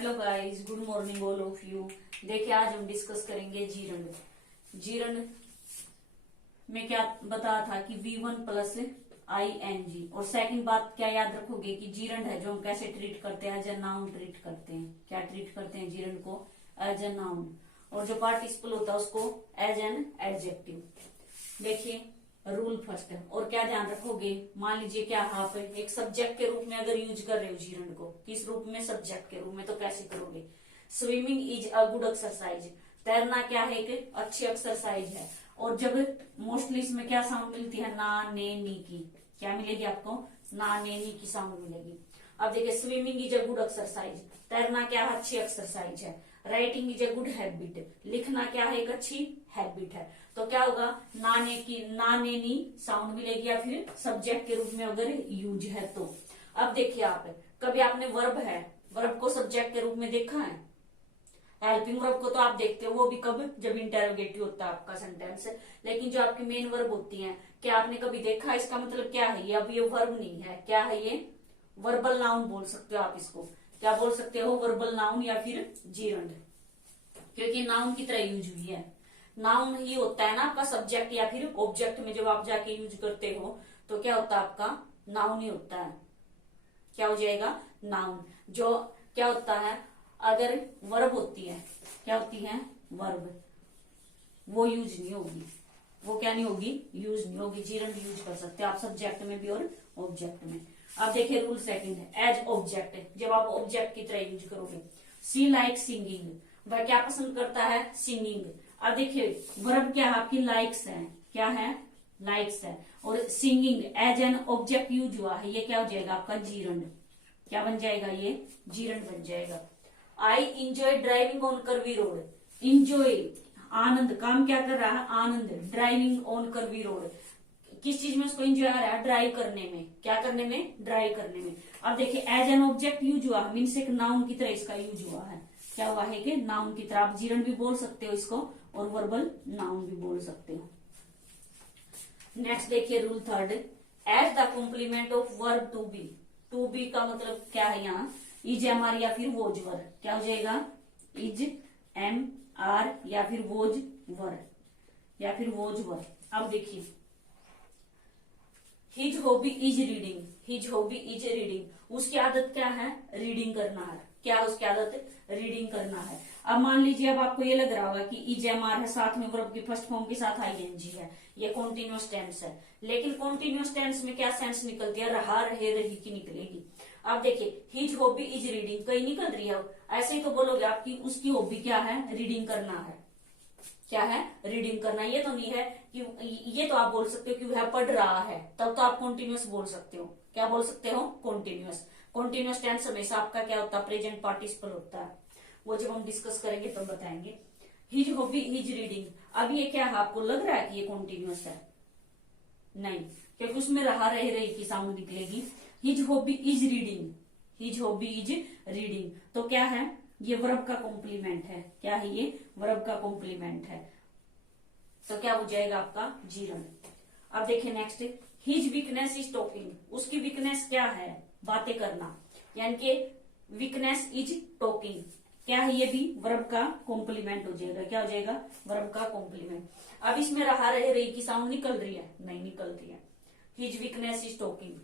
Hello guys, good morning all of you. देखिए, आज हम डिस्कस करेंगे जीरंड। जीरंड में क्या बताया था कि V1 प्लस ING। और सेकंड बात क्या याद रखोगे कि जीरंड है जो हम कैसे ट्रीट करते हैं, एज ए नाउन ट्रीट करते हैं। क्या ट्रीट करते हैं जीरंड को? As a noun. और जो पार्टिसिपल होता है उसको एज एन एडजेक्टिव। देखिए रूल फर्स्ट है। और क्या ध्यान रखोगे, मान लीजिए क्या आप एक सब्जेक्ट के रूप में अगर यूज कर रहे हो जीरंड को, किस रूप में? सब्जेक्ट के रूप में। तो कैसे करोगे? Swimming is a good exercise. तैरना क्या है? एक अच्छी एक्सरसाइज है। और जब मोस्टली इसमें क्या साउंड मिलती है? ना, ने, नी की। क्या मिलेगी आपको? ना, ने, नी की साउंड मिलेगी। अब देखिए, swimming is a good exercise. तैरना क्या है? अच्छी एक्सरसाइज है। Writing is a good habit. लिखना क्या है? एक अच्छी हैबिट है। तो क्या होगा? नाने की नाने नी साउंड मिलेगी, या फिर सब्जेक्ट के रूप में अगर यूज है तो। अब देखिए, आप कभी आपने वर्ब है, वर्ब को सब्जेक्ट के रूप में देखा है? हेल्पिंग वर्ब को तो आप देखते हो, वो भी कब? जब इंटेरोगेटिव होता है आपका सेंटेंस। लेकिन जो आपकी मेन वर्ब होती है, क्या आपने कभी देखा? इसका मतलब क्या है? ये अब ये वर्ब नहीं है, क्या है ये? वर्बल नाउन बोल सकते हो आप इसको। क्या बोल सकते हो? वर्बल नाउन या फिर जीरंड, क्योंकि नाउन की तरह यूज हुई है। नाउन ही होता है ना आपका सब्जेक्ट या फिर ऑब्जेक्ट में जब आप जाके यूज करते हो तो क्या होता है? आपका नाउन ही होता है। क्या हो जाएगा? नाउन। जो क्या होता है, अगर वर्ब होती है, क्या होती है? वर्ब, वो यूज नहीं होगी। वो क्या नहीं होगी? यूज नहीं होगी। जीरंड यूज कर सकते हैं आप सब्जेक्ट में भी और ऑब्जेक्ट में। अब देखिए रूल सेकंड है, एज ऑब्जेक्ट। जब आप ऑब्जेक्ट की तरह यूज करोगे, सी लाइक सिंगिंग। वह क्या पसंद करता है? सिंगिंग। अब देखिए वर्ब क्या है आपकी? लाइक्स है। क्या है? लाइक्स है। और singing as an object use हुआ है, ये क्या हो जाएगा आपका? जीरंड। क्या बन जाएगा? ये जीरंड बन जाएगा। I enjoy driving on curvy road. Enjoy, आनंद, काम क्या कर रहा है? आनंद। ड्राइविंग ऑन करवी रोड, किस चीज में उसको एंजॉय आ रहा है? ड्राइव करने में। क्या करने में? ड्राइव करने में। अब देखिए एज एन ऑब्जेक्ट यूज हुआ, मीन्स एक नाउन की तरह इसका यूज हुआ है। क्या हुआ है कि नाउन की तरह। आप जीरंड भी बोल सकते हो इसको और वर्बल नाउन भी बोल सकते हो। नेक्स्ट देखिए rule third, as the complement of verb to be. To be का मतलब क्या है यहाँ? इज, एम, आर या फिर वोज वर। क्या हो जाएगा? इज, एम, आर या फिर वोज वर, या फिर वोज वर। अब देखिए his hobby is reading. His hobby is reading. उसकी आदत क्या है? रीडिंग करना है। क्या उसकी आदत? रीडिंग करना है। अब मान लीजिए, अब आपको ये लग रहा होगा कि इज, एम, आर है, साथ में वर्ब की फर्स्ट फॉर्म के साथ ING है, ये कॉन्टिन्यूअस टेंस है। लेकिन कॉन्टिन्यूअस टेंस में क्या सेंस निकलती है? रहा, रहे, रही की निकलेगी। अब देखिए हिज हॉबी इज रीडिंग, कहीं निकल रही है। ऐसे ही तो बोलोगे आपकी उसकी हॉबी क्या है? रीडिंग करना है। क्या है? रीडिंग करना। ये तो नहीं है कि, ये तो आप बोल सकते हो कि वह पढ़ रहा है, तब तो आप कॉन्टिन्यूअस बोल सकते हो। क्या बोल सकते हो? कॉन्टिन्यूअस। कॉन्टिन्यूअस टेंस हमेशा आपका क्या होता है? प्रेजेंट पार्टिसिपल होता है। वो जब हम डिस्कस करेंगे तब बताएंगे। हिज हॉबी हिज रीडिंग, अब ये क्या है? आपको लग रहा है कि ये कॉन्टिन्यूअस है? नहीं, क्योंकि उसमें रहा, रहे, रही की साउंड निकलेगी। His hobby is reading. His hobby is reading, तो क्या है? ये वर्ब का कॉम्प्लीमेंट है। क्या है ये? वर्ब का कॉम्प्लीमेंट है। तो क्या हो जाएगा आपका? जीरंड। अब देखिए next, his weakness is talking. उसकी वीकनेस क्या है? बातें करना, यानी कि वीकनेस इज टॉकिंग। क्या है? ये भी वर्ब का कॉम्प्लीमेंट हो जाएगा। क्या हो जाएगा? वर्ब का कॉम्प्लीमेंट। अब इसमें रहा, रहे, रही की साउंड निकल रही है? नहीं निकल रही है। His weakness is talking.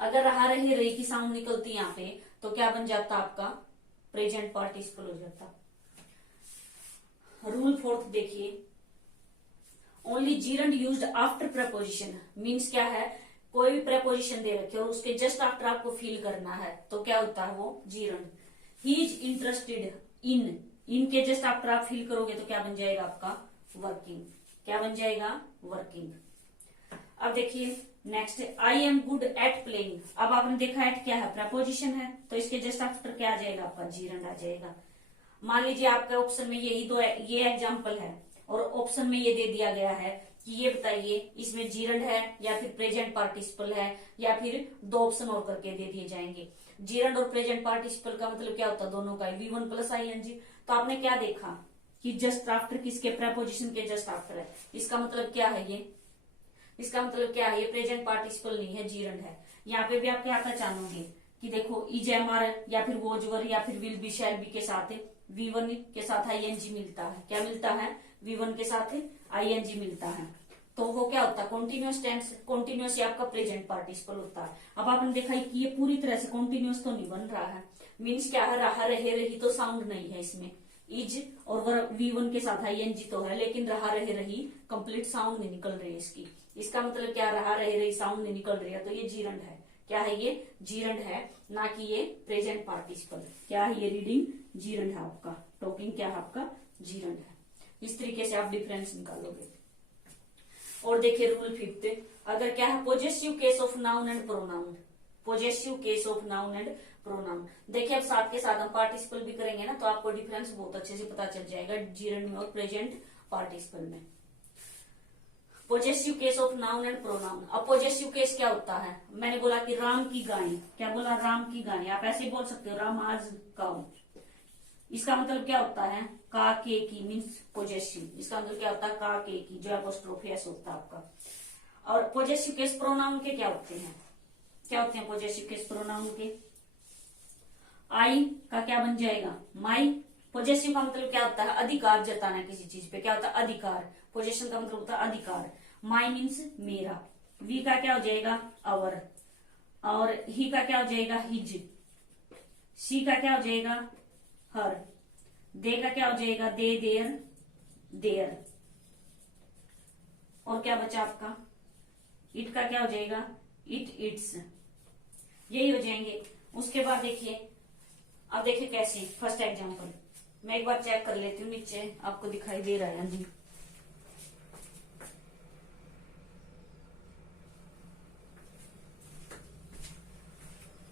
अगर रहा, रहे, रही की साउंड निकलती यहाँ पे तो क्या बन जाता आपका? प्रेजेंट पार्टिसिपल हो जाता। रूल फोर्थ देखिए, only gerund used after preposition. Means क्या है? कोई भी प्रपोजिशन दे रखे और उसके जस्ट आफ्टर आपको फील करना है तो क्या होता है? वो gerund. He is interested in, in के जस्ट आफ्टर आप फील करोगे तो क्या बन जाएगा आपका? वर्किंग। क्या बन जाएगा? वर्किंग। अब देखिए next, I am good at playing. अब आपने देखा एट क्या है? प्रपोजिशन है, तो इसके जस्ट आफ्टर क्या आ जाएगा आपका? जीरंड आ जाएगा। मान लीजिए आपके ऑप्शन में यही दो ये एग्जाम्पल है और ऑप्शन में ये दे दिया गया है कि ये बताइए इसमें जीरंड है या फिर प्रेजेंट पार्टिसिपल है, या फिर दो ऑप्शन और करके दे दिए जाएंगे। जीरंड और प्रेजेंट पार्टिसिपल का मतलब क्या होता है? दोनों का V1 प्लस ING। तो आपने क्या देखा कि जस्ट आफ्टर किसके? प्रपोजिशन के जस्ट आफ्टर है। इसका मतलब क्या है ये? इसका मतलब क्या है? ये प्रेजेंट पार्टिसिपल नहीं है, जीरंड है। यहाँ पे भी आप क्या जानोगे कि देखो इज एम आर या फिर वोज वर या फिर विल बी शैल बी के साथ V1 के साथ आईएनजी मिलता है। क्या मिलता है? V1 के साथ आईएनजी मिलता है। तो वो क्या होता है? Continuous tense. कॉन्टिन्यूस ये आपका प्रेजेंट पार्टिसिपल होता है। अब आपने देखा कि ये पूरी तरह से कॉन्टिन्यूस तो नहीं बन रहा है। मीन्स क्या है? रहा रहे रही तो साउंड नहीं है इसमें। इज और V1 के साथ आईएनजी तो है, लेकिन रहा रहे रही कंप्लीट साउंड नहीं निकल रही है इसकी। इसका मतलब क्या? रहा रहे रही साउंड नहीं निकल रही है, तो ये जीरंड है। क्या है? ये जीरंड है, ना कि ये प्रेजेंट पार्टिसिपल। क्या है? ये रीडिंग जीरंड है आपका। टॉकिंग क्या है? आपका जीरंड है। इस तरीके से आप डिफरेंस निकालोगे। और देखिए रूल 5, अगर क्या है? Possessive case of noun and pronoun. Possessive case of noun and pronoun. देखिए अब साथ के साथ हम पार्टिसिपल भी करेंगे ना, तो आपको डिफरेंस बहुत अच्छे से पता चल जाएगा जीरंड में और प्रेजेंट पार्टिसिपल में। Possessive case of noun and pronoun. अब पॉजेसिव केस क्या होता है? मैंने बोला कि राम की गाय। क्या बोला? राम की गाय। आप ऐसे बोल सकते हो राम आज काउ। इसका मतलब क्या होता है? का के की मीन्स पॉजेसिव। इसका मतलब क्या होता है? का के की, जो एपोस्ट्रोफी एस होता है आपका। और पॉजेसिव केस प्रोनाउन के क्या होते हैं? क्या होते हैं पॉजेसिव केस प्रोनाउन के? आई का क्या बन जाएगा? माई। पॉजेसिव का मतलब क्या होता है? अधिकार जताना किसी चीज पे। क्या होता है? अधिकार। पोजेशन का मतलब होता है अधिकार। माई मीन्स मेरा। वी का क्या हो जाएगा? अवर। और ही का क्या हो जाएगा? हिज। शी का क्या हो जाएगा? हर। दे का क्या हो जाएगा? दे, देयर, देयर। और क्या बचा आपका? इट का क्या हो जाएगा? It, it's. यही हो जाएंगे। उसके बाद देखिए, अब देखिए कैसे। फर्स्ट एग्जांपल मैं एक बार चेक कर लेती हूँ, नीचे आपको दिखाई दे रहा है जी।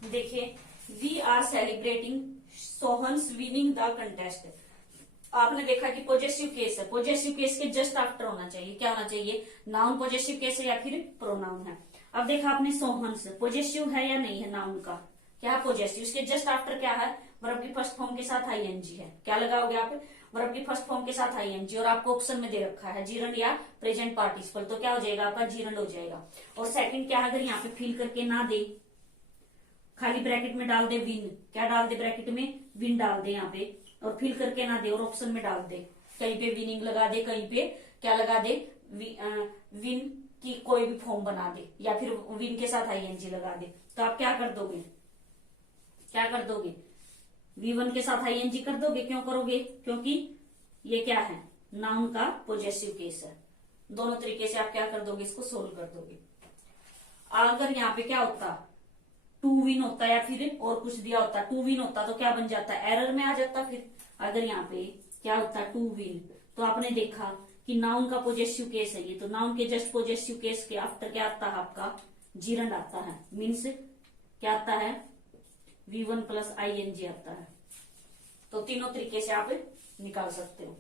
देखिए, we are celebrating Sohan's winning the contest. आपने देखा कि पॉजेसिव केस है। पॉजेसिव केस के जस्ट आफ्टर होना चाहिए। क्या होना चाहिए? नाउन पॉजेसिव केस है या फिर प्रोनाउन है। अब देखा आपने सोहन्स पॉजेसिव है या नहीं है? नाउन का क्या है? पॉजेसिव। इसके जस्ट आफ्टर क्या है? वर्ब की फर्स्ट फॉर्म के साथ आईएनजी है। क्या लगाओगे आप? वर्ब की फर्स्ट फॉर्म के साथ आईएनजी। और आपको ऑप्शन में दे रखा है जीरंड या प्रेजेंट पार्टिसिपल, तो क्या हो जाएगा आपका? जीरंड हो जाएगा। और सेकंड क्या है? अगर यहाँ पे फिल करके ना दे, खाली ब्रैकेट में डाल दे विन। क्या डाल दे? ब्रैकेट में विन डाल दे यहाँ पे। और फिल करके ना दे और ऑप्शन में डाल दे। कहीं पे विनिंग लगा दे, कहीं पे क्या लगा दे? विन की कोई भी फॉर्म बना दे, या फिर विन के साथ आईएनजी लगा दे। तो आप क्या कर दोगे? क्या कर दोगे? V1 के साथ आईएनजी कर दोगे। क्यों करोगे? क्योंकि ये क्या है? नाउन का पॉजेसिव केस है। दोनों तरीके से आप क्या कर दोगे? इसको सोल्व कर दोगे। अगर यहाँ पे क्या होता? टू विन होता या फिर और कुछ दिया होता, टू विन होता तो क्या बन जाता? एरर में आ जाता। फिर अगर यहाँ पे क्या होता? टू विन, तो आपने देखा कि नाउन का पॉजेसिव केस है ये, तो नाउन के जस्ट पॉजेसिव केस के आफ्टर क्या आता है? आपका जीरंड आता है। मीन्स क्या आता है? V1 प्लस आईएनजी आता है। तो तीनों तरीके से आप निकाल सकते हो।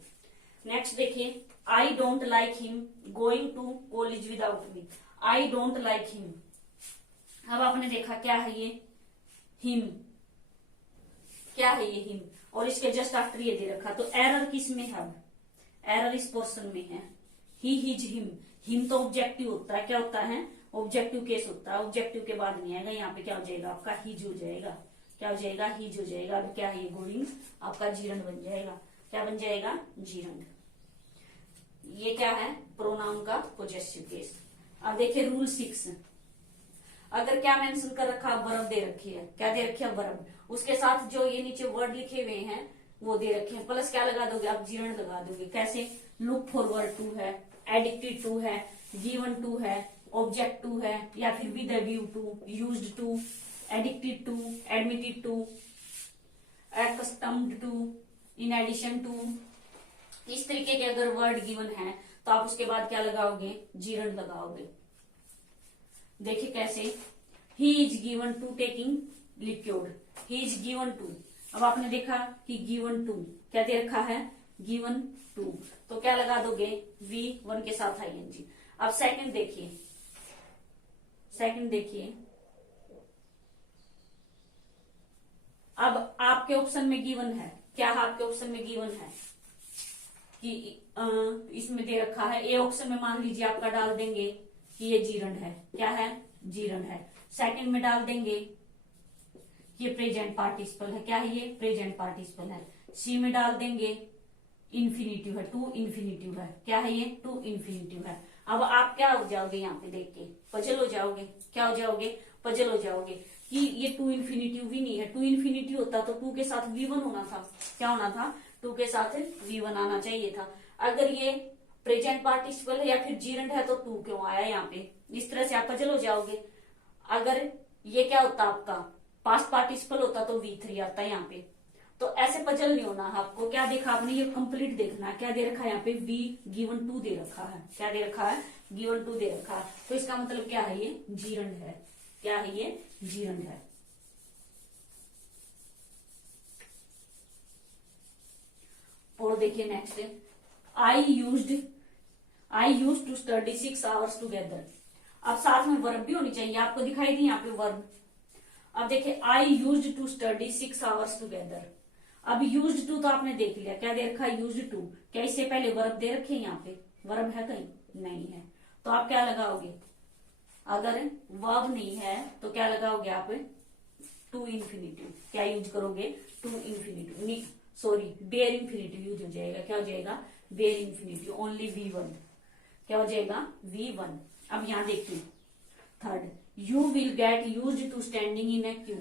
नेक्स्ट देखिए, I don't like him going to college without me. I don't like him. अब आपने देखा क्या है ये? हिम। क्या है ये? हिम। और इसके जस्ट आफ्टर ये दे रखा, तो एरर किस में है? एरर इस पोर्शन में है। ही, हिज, हिम। हिम तो ऑब्जेक्टिव होता है। क्या होता है? ऑब्जेक्टिव केस होता है। ऑब्जेक्टिव के बाद नहीं आएगा। यहाँ पे क्या हो जाएगा आपका? हिज हो जाएगा। क्या हो जाएगा? हिज हो जाएगा। अब क्या है? ये गोइंग आपका जीरंड बन जाएगा। क्या बन जाएगा? जीरंड। ये क्या है? प्रोनाउन का पॉजेसिव केस। अब देखिए रूल 6, अगर क्या मेंशन कर रखा? वर्ब दे रखी है। क्या दे रखी है? वर्ब। उसके साथ जो ये नीचे वर्ड लिखे हुए हैं वो दे रखे हैं, प्लस क्या लगा दोगे आप? जीरंड लगा दोगे। कैसे? लुक फॉरवर्ड टू है, एडिक्टेड टू है, गिवन टू है, ऑब्जेक्ट टू है, या फिर with a view to, used to, addicted to, admitted to, accustomed to, in addition to. इस तरीके के अगर वर्ड गिवन है तो आप उसके बाद क्या लगाओगे? जीरंड लगाओगे। देखिए कैसे? He is given to taking liquid. He is given to. अब आपने देखा कि गिवन टू क्या दे रखा है? Given to. तो क्या लगा दोगे? V1 के साथ आईएनजी। अब सेकंड देखिए, सेकंड देखिए। अब आपके ऑप्शन में गिवन है। क्या है? आपके ऑप्शन में गिवन है कि इसमें दे रखा है। ए ऑप्शन में मान लीजिए आपका डाल देंगे कि ये जीरंड है। क्या है? जीरंड है। सेकंड में डाल देंगे ये प्रेजेंट पार्टिसिपल है। क्या है ये? प्रेजेंट पार्टिसिपल है। सी में डाल देंगे इन्फिनिटिव है, टू इन्फिनिटिव है। क्या है ये? टू इन्फिनिटिव है। अब आप क्या हो जाओगे यहाँ पे देख के? पजल हो जाओगे। क्या हो जाओगे? पजल हो जाओगे कि ये टू इन्फिनिटिव भी नहीं है। टू इन्फिनिटिव होता तो टू के साथ V1 होना था। क्या होना था? टू के साथ V1 आना चाहिए था। अगर ये प्रेजेंट पार्टिसिपल है या फिर जीरंड है तो टू क्यों आया यहाँ पे? इस तरह से आप पजल हो जाओगे। अगर ये क्या होता आपका पास्ट पार्टिसिपल होता तो V3 आता है यहाँ पे। तो ऐसे पजल नहीं होना आपको। क्या देखा आपने? ये कंप्लीट देखना है। क्या दे रखा है यहाँ पे? V given 2 दे रखा है। क्या दे रखा है? given 2 दे रखा है। तो इसका मतलब क्या है? ये जीरंड है। क्या है ये? जीरंड है। और देखिए next, I used to study 6 hours together. अब साथ में वर्ब भी होनी चाहिए। आपको दिखाई दी यहाँ पे वर्ब। अब देखिए I used to study 6 hours together. अब यूज्ड टू तो आपने देख लिया। क्या दे रखा है? Used to. क्या इससे पहले वर्ब दे रखे हैं? यहाँ पे वर्ब है कहीं? नहीं है। तो आप क्या लगाओगे? अगर वर्ब नहीं है तो क्या लगाओगे आप? To infinitive. क्या यूज करोगे? To infinitive, sorry bare infinitive use हो जाएगा। क्या हो जाएगा? Bare infinitive. Only V1। क्या हो जाएगा? V1। अब यहां देखिए third, you will get use to standing in a queue.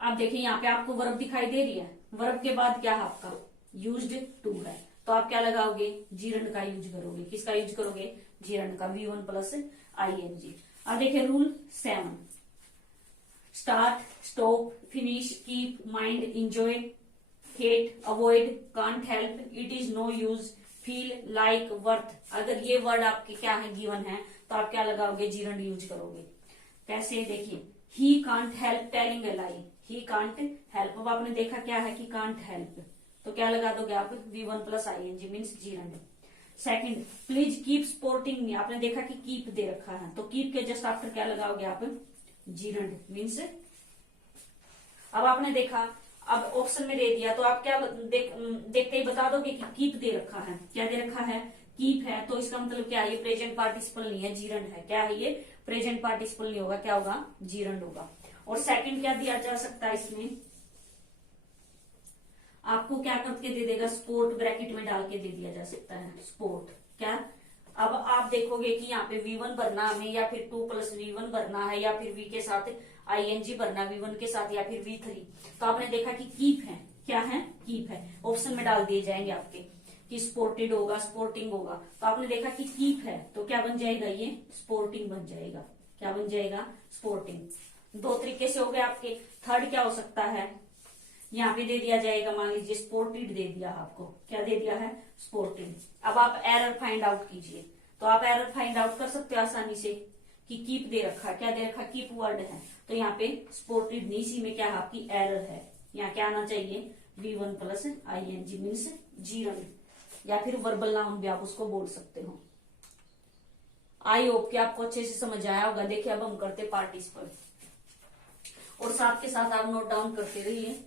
अब देखिए यहाँ पे आपको वर्ब दिखाई दे रही है। वर्ब के बाद क्या है आपका? यूज्ड टू है। तो आप क्या लगाओगे? जीरंड का यूज करोगे। किसका यूज करोगे? जीरंड का। V1 plus ING। अब देखिए rule 7, start, stop, finish, keep, mind, enjoy, hate, avoid, can't help, it is no use, feel, like, worth. अगर ये वर्ड आपके क्या है? गिवन है तो आप क्या लगाओगे? जीरंड यूज करोगे। कैसे? देखिए he can't help telling a lie. He can't help. अब आपने देखा क्या है कि कांट हेल्प, तो क्या लगा दोगे आप? V1 plus ING means gerund. Second, please keep supporting me. आपने देखा कि कीप दे रखा है तो कीप के जस्ट आफ्टर क्या लगाओगे आप? Gerund means. अब आपने देखा, अब ऑप्शन में दे दिया तो आप क्या देखते ही बता दोगे कि कीप दे रखा है। क्या दे रखा है? कीप है। तो इसका मतलब क्या है? ये प्रेजेंट पार्टिसिपल नहीं है, जीरंड है। क्या है ये? प्रेजेंट पार्टिसिपल नहीं होगा। क्या होगा? जीरंड होगा। और सेकंड क्या दिया जा सकता है इसमें? आपको क्या करके दे देगा? स्पोर्ट ब्रैकेट में डाल के दे दिया जा सकता है। स्पोर्ट क्या? अब आप देखोगे कि यहाँ पे V1 भरना हमें या फिर 2 प्लस V1 भरना है या फिर V के साथ ING भरना V1 के साथ या फिर V3। तो आपने देखा कि कीप है। क्या है? कीप है। ऑप्शन में डाल दिए जाएंगे आपके कि स्पोर्टेड होगा, स्पोर्टिंग होगा। तो आपने देखा कि कीप है तो क्या बन जाएगा? ये स्पोर्टिंग बन जाएगा। क्या बन जाएगा? स्पोर्टिंग। दो तरीके से हो गए आपके। थर्ड क्या हो सकता है? यहाँ पे दे दिया जाएगा, मान लीजिए स्पोर्टेड दे दिया आपको। क्या दे दिया है? स्पोर्टेड। अब आप एरर फाइंड आउट कीजिए। तो आप एरर फाइंड आउट कर सकते हो आसानी से कि कीप दे रखा। क्या दे रखा? कीप वर्ड है तो यहाँ पे स्पोर्टेड नहीं, इसी में क्या है? आपकी एरर है। यहाँ क्या आना चाहिए? V1 plus ING means gerund, या फिर वर्बल नाउन भी आप उसको बोल सकते हो। आई होप कि आपको अच्छे से समझ आया होगा। देखिए अब हम करते पार्टिसिपल और साथ के साथ आप नोट डाउन करते रहिए।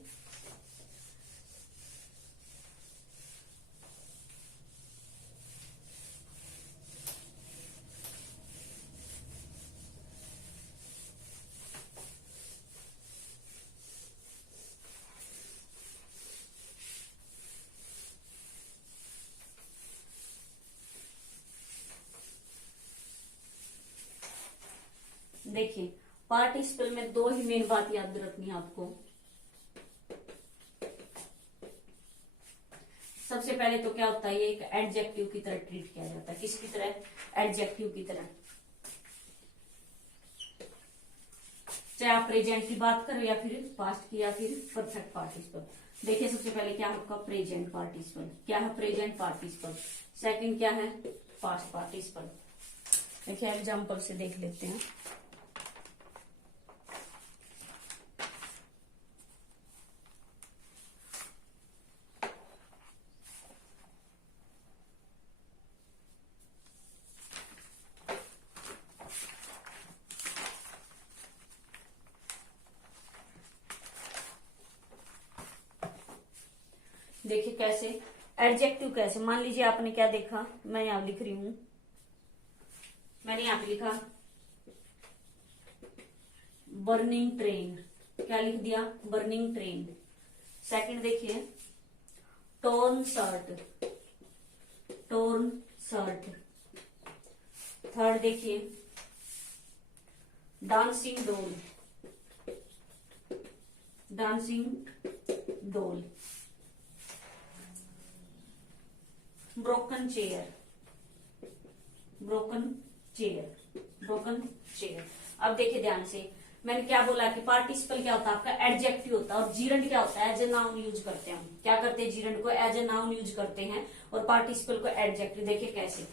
देखिए पार्टिसिपल में दो ही मेन बात याद रखनी है आपको। सबसे पहले तो क्या होता है? ये एक एडजेक्टिव की तरह ट्रीट किया जाता है। किसकी तरह? एडजेक्टिव की तरह। चाहे आप प्रेजेंट की बात करो या फिर पास्ट की या फिर परफेक्ट पार्टिसिपल। देखिए सबसे पहले क्या है आपका? Present participle. क्या है? Present participle. सेकंड क्या है? Past participle. देखिए एग्जाम्पल से देख लेते हैं। देखिए कैसे एडजेक्टिव कैसे, मान लीजिए आपने क्या देखा, मैं यहां लिख रही हूं, मैंने यहां पे लिखा बर्निंग ट्रेन। क्या लिख दिया, बर्निंग ट्रेन। सेकंड देखिए, torn shirt, torn shirt. Third देखिए, डांसिंग डोल, डांसिंग डोल। Broken chair, broken chair, broken chair. अब देखिए ध्यान से, मैंने क्या बोला कि पार्टिसिपल क्या होता है आपका, एडजेक्टिव होता है, और जीरंड क्या होता है, एज ए नाउन यूज करते हैं हम। क्या करते हैं, जीरंड को एज ए नाउन यूज करते हैं और पार्टिसिपल को एडजेक्टिव। देखिए कैसे,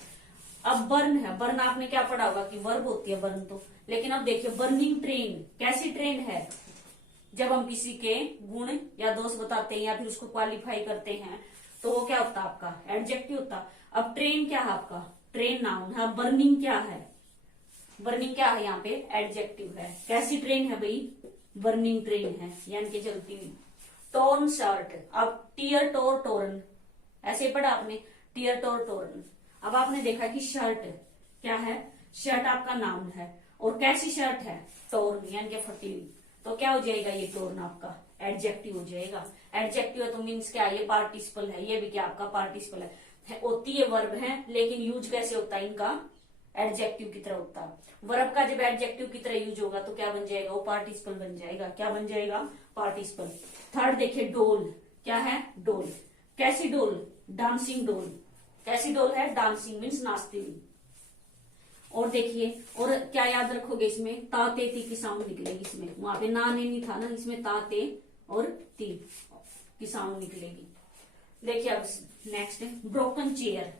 अब बर्न है, बर्न आपने क्या पढ़ा होगा कि वर्ब होती है बर्न तो, लेकिन अब देखिए बर्निंग ट्रेन, कैसी ट्रेन है, जब हम किसी के गुण या दोष बताते हैं या फिर उसको क्वालिफाई करते हैं तो वो क्या होता है आपका, एडजेक्टिव होता। अब ट्रेन क्या है आपका, ट्रेन नाउन है। बर्निंग क्या है, बर्निंग क्या है यहाँ पे, एडजेक्टिव है। कैसी ट्रेन है भाई, बर्निंग ट्रेन है, यानी कि चलती हुई। टोर्न शर्ट, अब टीयर टोर टोरन, ऐसे पढ़ा आपने, टीयर टोर टोरन। अब आपने देखा कि शर्ट क्या है, शर्ट आपका नाउन है, और कैसी शर्ट है, टोर्न, यानी कि फटी हुई। तो क्या हो जाएगा ये टोर्न आपका, एडजेक्टिव हो जाएगा। एडजेक्टिव है तो मीन्स क्या है, ये पार्टिसिपल है, ये भी क्या आपका पार्टिसिपल है। होती है वर्ब है, लेकिन यूज कैसे होता है इनका, एडजेक्टिव की तरह होता है। वर्ब का जब एडजेक्टिव की तरह यूज होगा तो क्या बन जाएगा, वो पार्टिसिपल बन जाएगा। क्या बन जाएगा, पार्टिसिपल। थर्ड देखिए, डोल, क्या है, डोल। कैसी डोल, डांसिंग डोल। कैसी डोल है, डांसिंग मीन्स नाचती हुई। और देखिए, और क्या याद रखोगे इसमें, ता ते ती की साउंड निकलेगी इसमें, वहां पे ना ने नहीं था ना, इसमें ता ते और ती की साउंड निकलेगी। देखिए अब नेक्स्ट है ब्रोकन चेयर।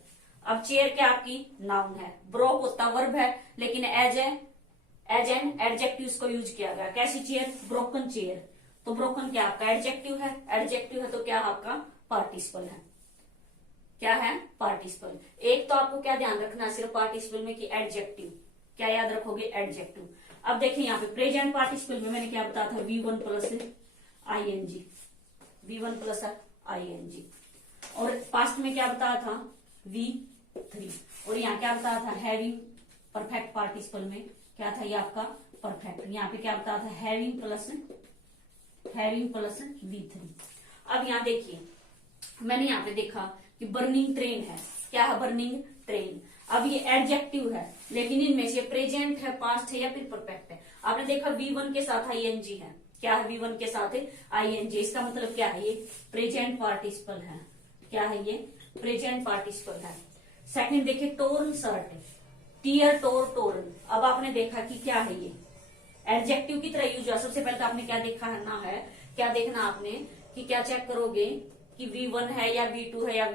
अब चेयर क्या आपकी नाउन है, ब्रोक होता वर्ब है, लेकिन एज एन एडजेक्टिव को यूज किया गया। कैसी चेयर, ब्रोकन चेयर। तो ब्रोकन क्या आपका एडजेक्टिव है, एडजेक्टिव है तो क्या आपका पार्टिसिपल है। क्या है, पार्टिसिपल। एक तो आपको क्या ध्यान रखना सिर्फ पार्टिसिपल में कि एडजेक्टिव, क्या याद रखोगे, एडजेक्टिव। अब देखिए यहाँ पे प्रेजेंट पार्टिसिपल में मैंने क्या बताया था, V1 plus ING, V1 plus ING। और पास्ट में क्या बताया था, V3। और यहाँ क्या बताया था, हैविंग। परफेक्ट पार्टिसिपल में क्या था, ये आपका परफेक्ट। यहाँ पे क्या बताया था, हैविंग प्लस V3। अब यहाँ देखिए, मैंने यहाँ पे देखा कि बर्निंग ट्रेन है। क्या है, बर्निंग ट्रेन। अब ये एडजेक्टिव है, लेकिन इनमें से प्रेजेंट है, पास्ट है या फिर परफेक्ट है। आपने देखा V1 के साथ ING है। क्या है, V1 के साथ ING, इसका मतलब क्या है, ये प्रेजेंट पार्टिसिपल है। क्या है, ये प्रेजेंट पार्टिसिपल है। सेकंड देखिए, टोर्न शर्ट, टीयर टोर टोरन। अब आपने देखा कि क्या है, ये एडजेक्टिव की तरह यूज हुआ। सबसे पहले तो आपने क्या देखा है ना, है क्या देखना आपने कि क्या चेक करोगे कि V1 है या V2 है या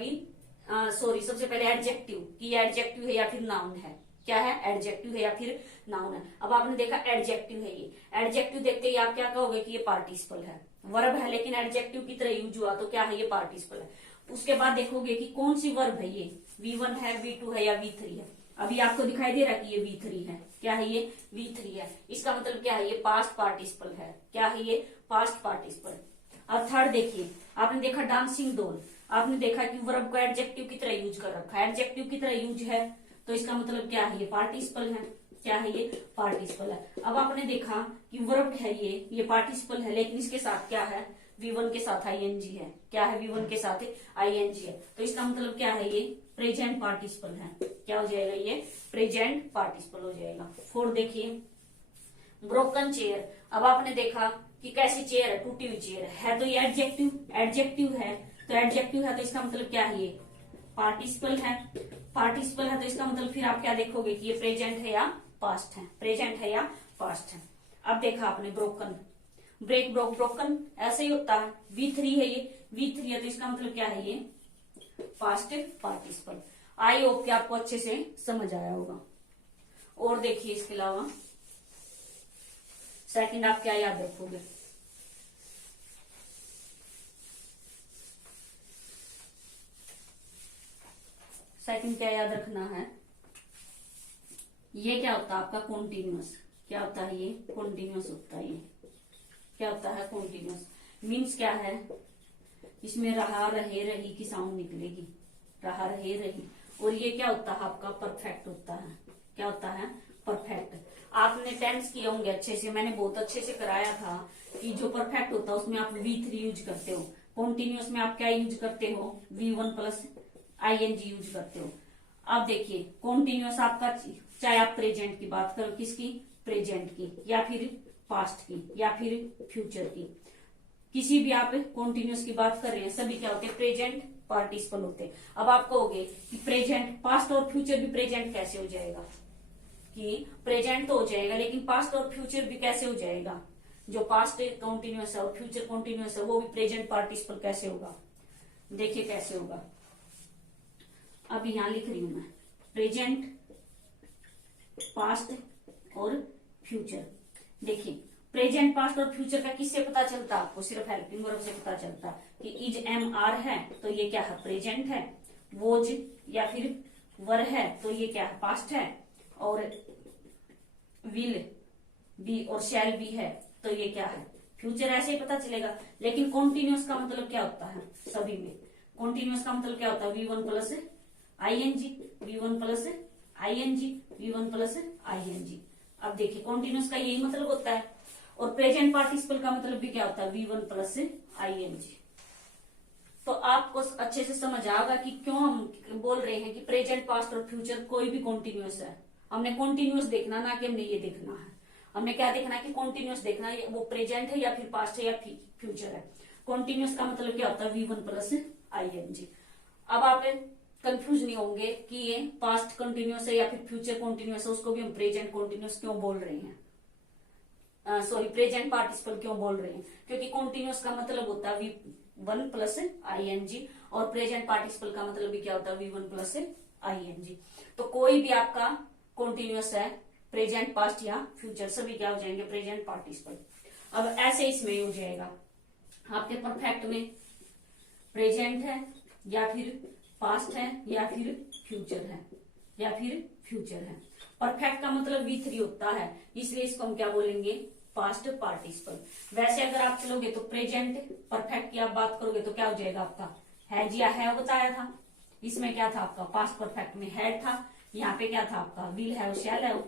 सबसे पहले एडजेक्टिव, कि एडजेक्टिव है या फिर नाउन है। क्या है, एडजेक्टिव है या फिर नाउन है। अब आपने देखा एडजेक्टिव है, ये एडजेक्टिव देखते ही आप क्या कहोगे कि ये पार्टिसिपल है। वर्ब है लेकिन एडजेक्टिव की तरह यूज हुआ तो क्या है, ये पार्टिसिपल है। उसके बाद देखोगे कि कौन सी वर्ब है, ये V1 है, V2 है या V3 है। अभी आपको दिखाई दे रहा है कि ये V3 है। क्या है, ये V3 है। इसका मतलब क्या है, ये पास्ट पार्टिसिपल है। क्या है, ये पास्ट पार्टिसिपल। अब थर्ड देखिए, आपने देखा डांसिंग डोल। आपने देखा कि वर्ब को एडजेक्टिव की तरह यूज कर रखा है, एडजेक्टिव की तरह यूज है तो इसका मतलब क्या है, ये पार्टिसिपल है। क्या है, ये पार्टिसिपल है। अब आपने देखा कि वर्ब है, ये पार्टिसिपल है, लेकिन इसके साथ क्या है, V1 के साथ ING है। क्या है, V1 के साथ ING है, तो इसका मतलब क्या है, ये प्रेजेंट पार्टिसिपल है। क्या हो जाएगा, ये प्रेजेंट पार्टिसिपल हो जाएगा। फोर्थ देखिए, ब्रोकन चेयर। अब आपने देखा कि कैसी चेयर है, टूटी हुई चेयर है तो ये एडजेक्टिव है। तो एडजेक्टिव है तो इसका मतलब क्या है, ये पार्टिसिपल है। पार्टिसिपल है तो इसका मतलब फिर आप क्या देखोगे कि ये प्रेजेंट है या पास्ट है, प्रेजेंट है या पास्ट है। अब देखा आपने ब्रोकन, ब्रेक, ब्रोक, ब्रोकन, ऐसे ही होता है। V3 है, ये V3 है तो इसका मतलब क्या है, ये पास्ट पार्टिसिपल। आई होप कि आपको अच्छे से समझ आया होगा। और देखिए इसके अलावा सेकंड आप क्या याद रखोगे, सेकंड क्या याद रखना है, ये क्या होता है आपका कॉन्टिन्यूअस। क्या होता है, ये कॉन्टिन्यूअस होता है। ये क्या होता है, कॉन्टिन्यूअस मीन्स क्या है, इसमें रहा, रहे, रही की साउंड निकलेगी, रहा, रहे, रही। और ये क्या होता है आपका परफेक्ट होता है। क्या होता है, परफेक्ट। आपने टेंस किए होंगे अच्छे से, मैंने बहुत अच्छे से कराया था कि जो परफेक्ट होता है उसमें आप V3 यूज करते हो, कॉन्टिन्यूस में आप क्या यूज करते हो, V1 प्लस ING यूज करते हो। अब देखिए कॉन्टिन्यूस आपका, चाहे आप प्रेजेंट की बात करो, किसकी, प्रेजेंट की, या फिर पास्ट की, या फिर फ्यूचर की, किसी भी आप कॉन्टिन्यूस की बात कर रहे हैं, सभी क्या होते हैं, प्रेजेंट पार्टिसिपल होते हैं। अब आप कहोगे कि प्रेजेंट, पास्ट और फ्यूचर भी प्रेजेंट कैसे हो जाएगा, कि प्रेजेंट तो हो जाएगा लेकिन पास्ट और फ्यूचर भी कैसे हो जाएगा, जो पास्ट कॉन्टिन्यूस है और फ्यूचर कॉन्टिन्यूस है वो भी प्रेजेंट पार्टिसिपल कैसे होगा। देखिए कैसे होगा, अब यहां लिख रही हूं मैं, प्रेजेंट, पास्ट और फ्यूचर। देखिए प्रेजेंट, पास्ट और फ्यूचर का किससे पता चलता है आपको, सिर्फ हेल्पिंग वर्ब से पता चलता कि इज MR है तो ये क्या है, प्रेजेंट है, वोज या फिर वर है तो ये क्या है, पास्ट है, और विल बी और शैल बी है तो ये क्या है, फ्यूचर। ऐसे ही पता चलेगा। लेकिन कॉन्टिन्यूस का मतलब क्या होता है, सभी में कॉन्टिन्यूस का मतलब क्या होता है, V1 plus ING, V1 plus ING, V1 plus ING। अब देखिए कॉन्टिन्यूस का यही मतलब होता है, और प्रेजेंट पार्टिसिपल का मतलब भी क्या होता है, V1 प्लस ING। तो आपको अच्छे से समझ आएगा कि क्यों हम बोल रहे हैं कि प्रेजेंट, पास्ट और फ्यूचर कोई भी कॉन्टिन्यूस है। हमने कॉन्टिन्यूस देखना, ना कि हमने ये देखना है, हमने क्या देखना है कि कॉन्टिन्यूस देखना है, वो प्रेजेंट है या फिर पास्ट है या फ्यूचर है। कॉन्टिन्यूस का मतलब क्या होता है, V1 प्लस ING। अब आप कंफ्यूज नहीं होंगे कि ये पास्ट कंटिन्यूस है या फिर फ्यूचर कंटिन्यूस है, उसको भी हम प्रेजेंट कंटिन्यूस क्यों बोल रहे हैं, सॉरी प्रेजेंट पार्टिसिपल क्यों बोल रहे हैं, क्योंकि कंटिन्यूस का मतलब होता है V1 प्लस ING, और प्रेजेंट पार्टिसिपल का मतलब भी क्या होता है, V1 प्लस ING। तो कोई भी आपका कंटिन्यूस है, प्रेजेंट, पास्ट या फ्यूचर, सभी क्या हो जाएंगे, प्रेजेंट पार्टिसिपल। अब ऐसे इसमें हो जाएगा आपके परफेक्ट में, प्रेजेंट है या फिर पास्ट है या फिर फ्यूचर है, या फिर फ्यूचर है। परफेक्ट का मतलब V3 होता है, इसलिए इसको हम क्या बोलेंगे, पास्ट पार्टिसिपल। वैसे अगर आप चलोगे तो प्रेजेंट परफेक्ट की आप बात करोगे तो क्या हो जाएगा आपका, हैज या है बताया था, इसमें क्या था आपका, पास्ट परफेक्ट में हैड था, यहाँ पे क्या था आपका, will have shall have,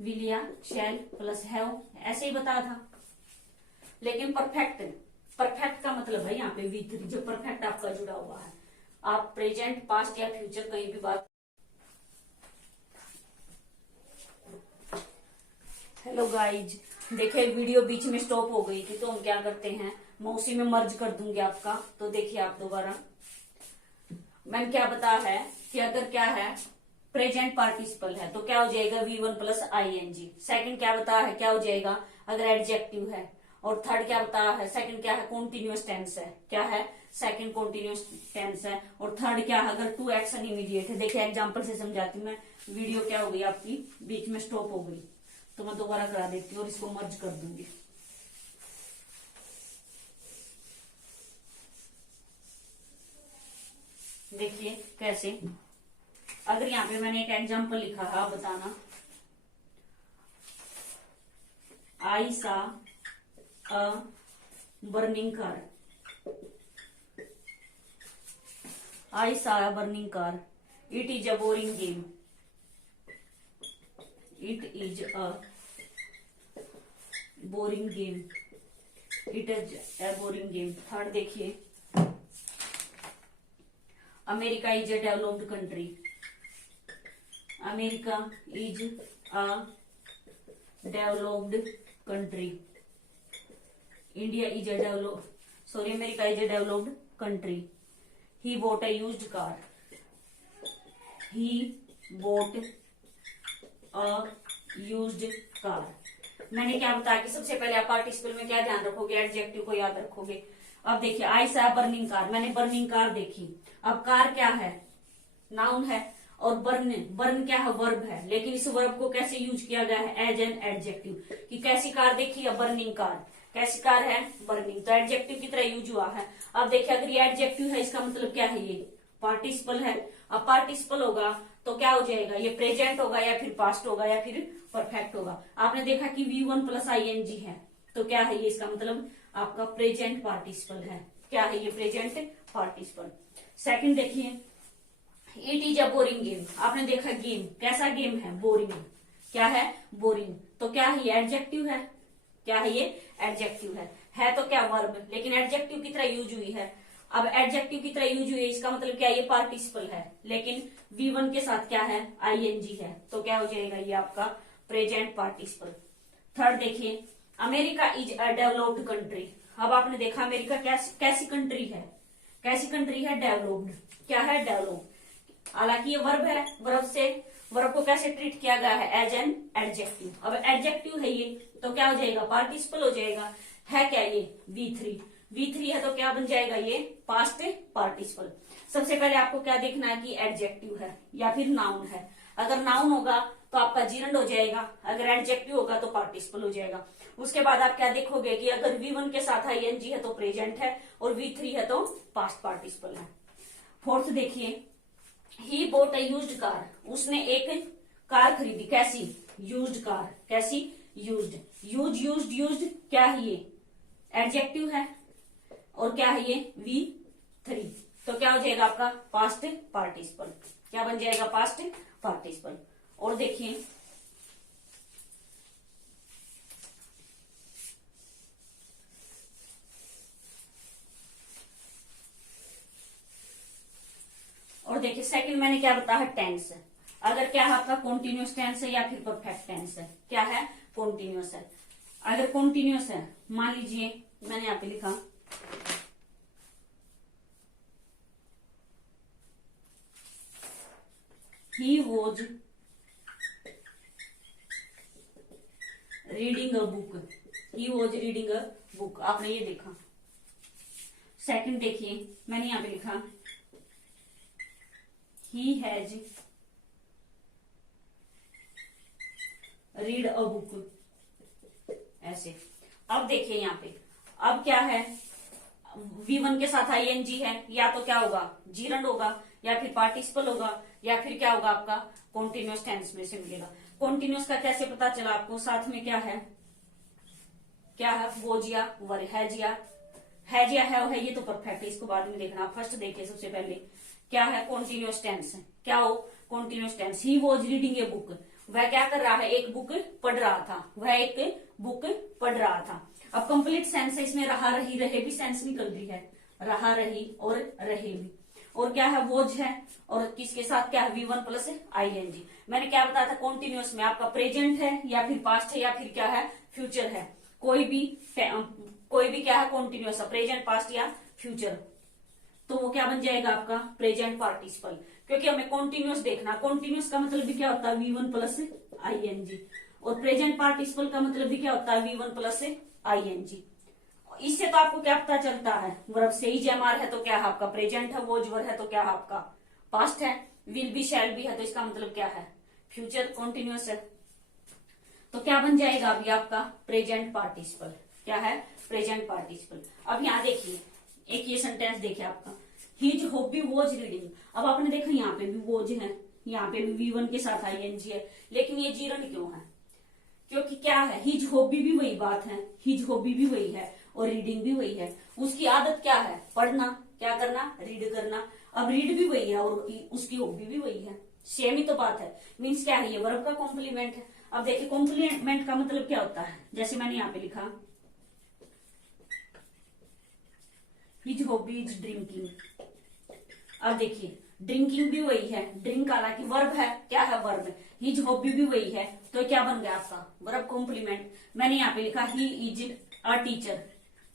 will या शैल प्लस हैव, ऐसे ही बताया था। लेकिन परफेक्ट का मतलब है यहाँ पे V3, जो परफेक्ट आपका जुड़ा हुआ है। आप प्रेजेंट, पास्ट या फ्यूचर कहीं भी बात, हेलो गाइज, देखिए वीडियो बीच में स्टॉप हो गई थी तो हम क्या करते हैं, मैं उसी में मर्ज कर दूंगी आपका। तो देखिए आप दोबारा, मैंने क्या बताया है कि अगर क्या है प्रेजेंट पार्टिसिपल है तो क्या हो जाएगा, V1 प्लस ING। सेकंड क्या बताया है, क्या हो जाएगा अगर एडजेक्टिव है, और थर्ड क्या बताया है, सेकंड क्या है, कॉन्टिन्यूअस टेंस है, क्या है, सेकंड कॉन्टिन्यूअस टेंस है, और थर्ड क्या है, अगर टू एक्शन इमीडिएट है। देखिए एग्जांपल से समझाती हूँ मैं, वीडियो क्या हो गई आपकी बीच में स्टॉप हो गई तो मैं दोबारा करा देती हूँ और इसको मर्ज कर दूंगी। देखिए कैसे, अगर यहाँ पे मैंने एक एग्जांपल लिखा है, आप बताना, आई saw a burning car, I saw a burning car, it is a boring game, it is a boring game, it is a boring game. Third देखिए, America is a developed country, America is a developed country, India is a America is a developed country. He bought a used car, he bought a used car. मैंने क्या बताया कि सबसे पहले आप participle में क्या ध्यान रखोगे, एडजेक्टिव को याद रखोगे। अब देखिए आई सा बर्निंग कार, मैंने बर्निंग कार देखी। अब कार क्या है, नाउन है, और बर्न क्या है, वर्ब है। लेकिन इस वर्ब को कैसे यूज किया गया है, एज एन एडजेक्टिव, कि कैसी कार देखी है, बर्निंग कार, कैसी कार है, बर्निंग, तो एडजेक्टिव की तरह यूज हुआ है। अब देखिए अगर ये एडजेक्टिव है, इसका मतलब क्या है, ये पार्टिसिपल है। अब पार्टिसिपल होगा तो क्या हो जाएगा, ये प्रेजेंट होगा या फिर पास्ट होगा या फिर परफेक्ट होगा। आपने देखा कि V1 प्लस ING है तो क्या है ये, इसका मतलब आपका प्रेजेंट पार्टिसिपल है। क्या है ये, प्रेजेंट पार्टिसिपल। सेकंड देखिए, it is a boring game, आपने देखा गेम कैसा गेम है, बोरिंग, क्या है, बोरिंग। तो क्या है, ये एडजेक्टिव है। क्या है, ये एडजेक्टिव है तो क्या, वर्ब, लेकिन एडजेक्टिव की तरह यूज हुई है। अब एडजेक्टिव की तरह यूज हुई है, इसका मतलब क्या है, ये पार्टिसिपल है, लेकिन V1 के साथ क्या है, ING है, तो क्या हो जाएगा, ये आपका प्रेजेंट पार्टिसिपल। थर्ड देखिए, America is a developed country. अब आपने देखा अमेरिका कैसी कंट्री है, कैसी कंट्री है, डेवलप्ड। क्या है, डेवलप्ड। हालांकि ये वर्ब है, वर्ब को कैसे ट्रीट किया गया है, एज एन एडजेक्टिव। अब एडजेक्टिव है ये, तो क्या हो जाएगा, पार्टिसिपल हो जाएगा। है क्या ये, V3 है, तो क्या बन जाएगा, ये पास्ट पार्टिसिपल। सबसे पहले आपको क्या देखना है कि एडजेक्टिव है या फिर नाउन है। अगर नाउन होगा तो आपका जीरंड हो जाएगा, अगर एडजेक्टिव होगा तो पार्टिसिपल हो जाएगा। उसके बाद आप क्या देखोगे कि अगर V1 के साथ ING है तो प्रेजेंट है, और V3 है तो पास्ट पार्टिसिपल है। फोर्थ देखिए, ही बोट अ यूज्ड कार। उसने एक कार खरीदी, कैसी, यूज्ड कार। कैसी, यूज्ड। क्या है ये, एडजेक्टिव है, और क्या है ये, V3। तो क्या हो जाएगा आपका, पास्ट पार्टिसिपल। क्या बन जाएगा, पास्ट पार्टिसिपल। और देखिए, सेकंड मैंने क्या बताया है, टेंस। अगर क्या है आपका कॉन्टिन्यूस टेंस है या फिर परफेक्ट टेंस है, क्या है, कॉन्टिन्यूस है। अगर कॉन्टिन्यूस है, मान लीजिए मैंने यहाँ पे लिखा ही was reading a book, he was reading a book, आपने ये देखा। सेकंड देखिए, मैंने यहाँ पे लिखा he has read a book, ऐसे। अब देखिए यहाँ पे, अब क्या है, V1 के साथ ING है, या तो क्या होगा, जीरंड होगा, या फिर पार्टिसिपल होगा, या फिर क्या होगा आपका कॉन्टिन्यूस टेंस में से मिलेगा। कॉन्टिन्यूस का कैसे पता चला आपको, साथ में क्या है, वोज या वर, हैज या है, ये तो परफेक्ट है, इसको बाद में देखना। फर्स्ट देखिए, सबसे पहले क्या है, कॉन्टिन्यूस टेंस है। क्या हो, continuous tense. He was reading a book, वह क्या कर रहा है, एक बुक पढ़ रहा था, वह एक बुक पढ़ रहा था। अब कंप्लीट सेंस है, इसमें रहा, रही, रहे भी सेंस निकल रही है, रहा, रही और रहे भी। और क्या है, वॉज है, और किसके साथ क्या है, V1 प्लस ING। मैंने क्या बताया था, कॉन्टिन्यूस में आपका प्रेजेंट है या फिर पास्ट है या फिर क्या है, फ्यूचर है। कोई भी क्या है, कॉन्टिन्यूस है, प्रेजेंट, पास्ट या फ्यूचर, तो वो क्या बन जाएगा आपका प्रेजेंट पार्टिसिपल। क्योंकि हमें कॉन्टिन्यूस देखना, कॉन्टिन्यूस का मतलब भी क्या होता है, V1 प्लस ING, और प्रेजेंट पार्टिसिपल का मतलब भी क्या होता है, V1 प्लस ING। इससे तो आपको क्या पता चलता है, वर्ब से ही जमार है तो क्या है आपका प्रेजेंट है, वॉज वर है तो क्या है आपका पास्ट है, विल बी शैल बी है तो इसका मतलब क्या है, फ्यूचर कॉन्टिन्यूस है। तो क्या बन जाएगा अभी आपका प्रेजेंट पार्टिसिपल। क्या है, प्रेजेंट पार्टिसिपल। अब यहाँ देखिए, एक ये सेंटेंस देखिए आपका, हिज हॉबी वॉज रीडिंग। अब आपने देखा यहाँ पे भी वॉज है, यहाँ पे भी V1 के साथ ING है, लेकिन ये जीरंड क्यों है, क्योंकि क्या है, हिज हॉबी भी वही बात है, हिज हॉबी भी वही है और रीडिंग भी वही है। उसकी आदत क्या है, पढ़ना, क्या करना, रीड करना। अब रीड भी वही है और उसकी हॉबी भी वही है, सेम ही तो बात है। मीन्स क्या है, ये वर्ब का कॉम्प्लीमेंट है। अब देखिए, कॉम्प्लीमेंट का मतलब क्या होता है, जैसे मैंने यहाँ पे लिखा हिज हॉबी इज ड्रिंकिंग। अब देखिए, ड्रिंकिंग भी वही है, ड्रिंक हालांकि वर्ब है, क्या है, वर्ब। हिज हॉबी भी वही है, तो क्या बन गया आपका वर्ब कॉम्प्लीमेंट। मैंने यहाँ पे लिखा he is a teacher,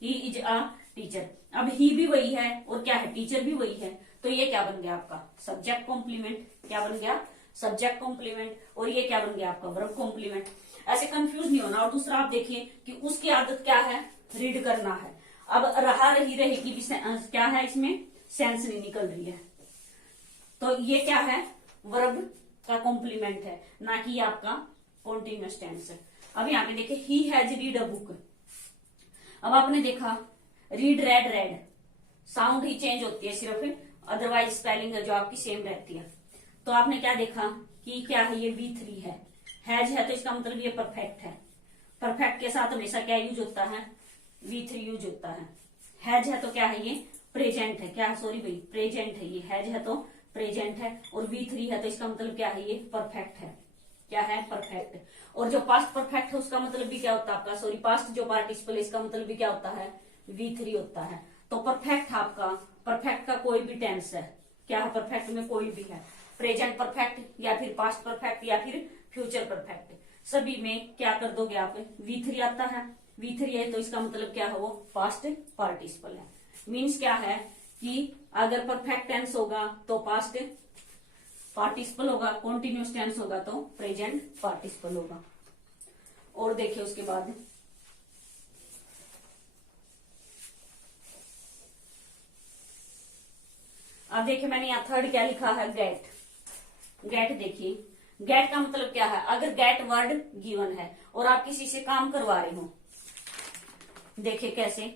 he is a teacher. अब ही भी वही है और क्या है, टीचर भी वही है, तो ये क्या बन गया आपका सब्जेक्ट कॉम्प्लीमेंट। क्या बन गया, सब्जेक्ट कॉम्प्लीमेंट। और ये क्या बन गया आपका वर्ब कॉम्प्लीमेंट। ऐसे कंफ्यूज नहीं होना। और दूसरा आप देखिए कि उसकी आदत क्या है, रीड करना है। अब रहा, रही, रहेगी भी क्या है, इसमें सेंस नहीं निकल रही है, तो ये क्या है, वर्ब का कॉम्प्लीमेंट है, ना कि आपका कॉन्टिन्यूअस टेंस है। अब यहाँ पे देखिए, he has read a book. अब आपने देखा रीड, रेड, साउंड ही चेंज होती है सिर्फ, अदरवाइज स्पेलिंग है जो आपकी सेम रहती है। तो आपने क्या देखा कि क्या है, ये V3 है, हैज है तो इसका मतलब ये परफेक्ट है। परफेक्ट के साथ हमेशा क्या यूज होता है, V3 यूज होता है। हैज है तो क्या है, ये प्रेजेंट है, क्या, सॉरी भाई, प्रेजेंट है, ये हैज है तो प्रेजेंट है, और V3 है तो इसका मतलब क्या है, ये परफेक्ट है। क्या है, परफेक्ट। और जो पास्ट परफेक्ट है उसका मतलब भी क्या होता है आपका, सॉरी पास्ट जो पार्टिसिपल है इसका मतलब भी क्या होता है, V3 होता है। तो परफेक्ट आपका, परफेक्ट का कोई भी टेंस है, क्या है परफेक्ट में कोई भी है, प्रेजेंट परफेक्ट या फिर पास्ट परफेक्ट या फिर फ्यूचर परफेक्ट, सभी में क्या कर दोगे आप, V3 आता है। V3 है तो इसका मतलब क्या है, वो पास्ट पार्टिसिपल है। मीन्स क्या है कि अगर परफेक्ट टेंस होगा तो पास्ट पार्टिसिपल होगा, कॉन्टिन्यूस टेंस होगा तो प्रेजेंट पार्टिसिपल होगा। और देखिए उसके बाद अब देखिए मैंने यहाँ थर्ड क्या लिखा है, गेट। गेट देखिए, गेट का मतलब क्या है, अगर गेट वर्ड गिवन है और आप किसी से काम करवा रहे हो, देखिए कैसे,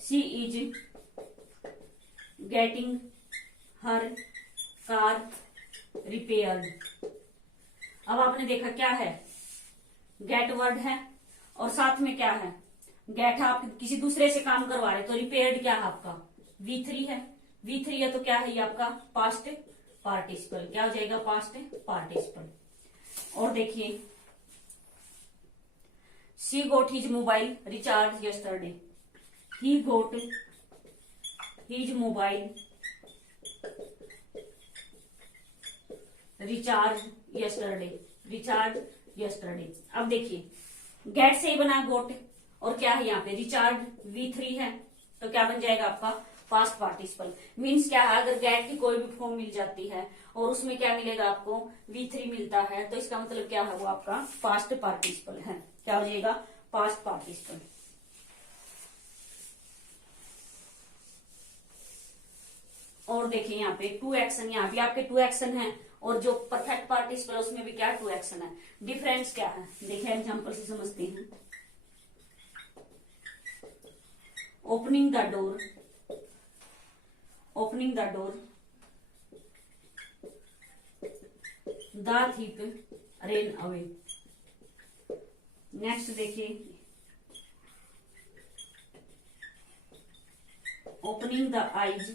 she is getting her car repaired. अब आपने देखा क्या है, गेट वर्ड है और साथ में क्या है, गेट है, आप किसी दूसरे से काम करवा रहे तो रिपेयर्ड क्या है आपका, V3 है। V3 है तो क्या है ये आपका पास्ट पार्टिसिपल, क्या हो जाएगा, पास्ट पार्टिसिपल। और देखिए she got his mobile recharge yesterday, he got his mobile recharge yesterday, recharge yesterday. अब देखिए गेट से ही बना गोट और क्या है यहाँ पे रिचार्ज, V3 है तो क्या बन जाएगा आपका पास्ट पार्टिसिपल। मीन्स क्या है, अगर गेट की कोई भी फॉर्म मिल जाती है और उसमें क्या मिलेगा आपको, V3 मिलता है, तो इसका मतलब क्या है, वो आपका पास्ट पार्टिसिपल है। क्या हो जाएगा, पास्ट पार्टिसिपल। और देखिए यहाँ पे टू एक्शन, यहाँ भी आपके टू एक्शन है और जो परफेक्ट पार्टिसिपल है उसमें भी क्या टू एक्शन है। डिफरेंस क्या है, देखिए एग्जांपल से समझते हैं। Opening the door, opening the door, the thief ran away। Next देखिए, opening the eyes,